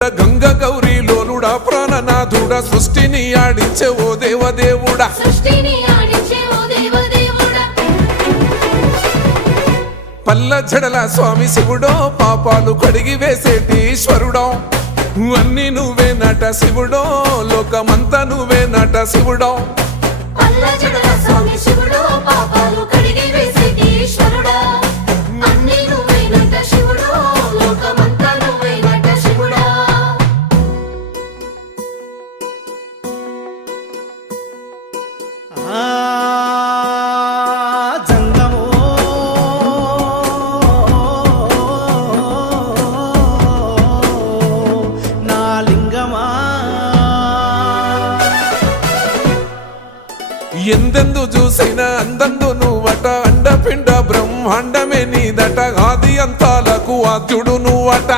గంగ గౌరీ లోలుడా ప్రాణనాథుడా సృష్టిని ఆడించే ఓ దేవదేవుడా పల్ల జడల స్వామి శివుడో పాపాలు కడిగి వేసేటి ఈశ్వరుడో అన్ని నువ్వే నట శివుడో లోకమంతా నువ్వే నట శివుడో ఎందెందు చూసిన అందందు నువ్వట అండపిండ బ్రహ్మాండమే నీదట ఆది అంతాలకు ఆద్యుడు నువ్వట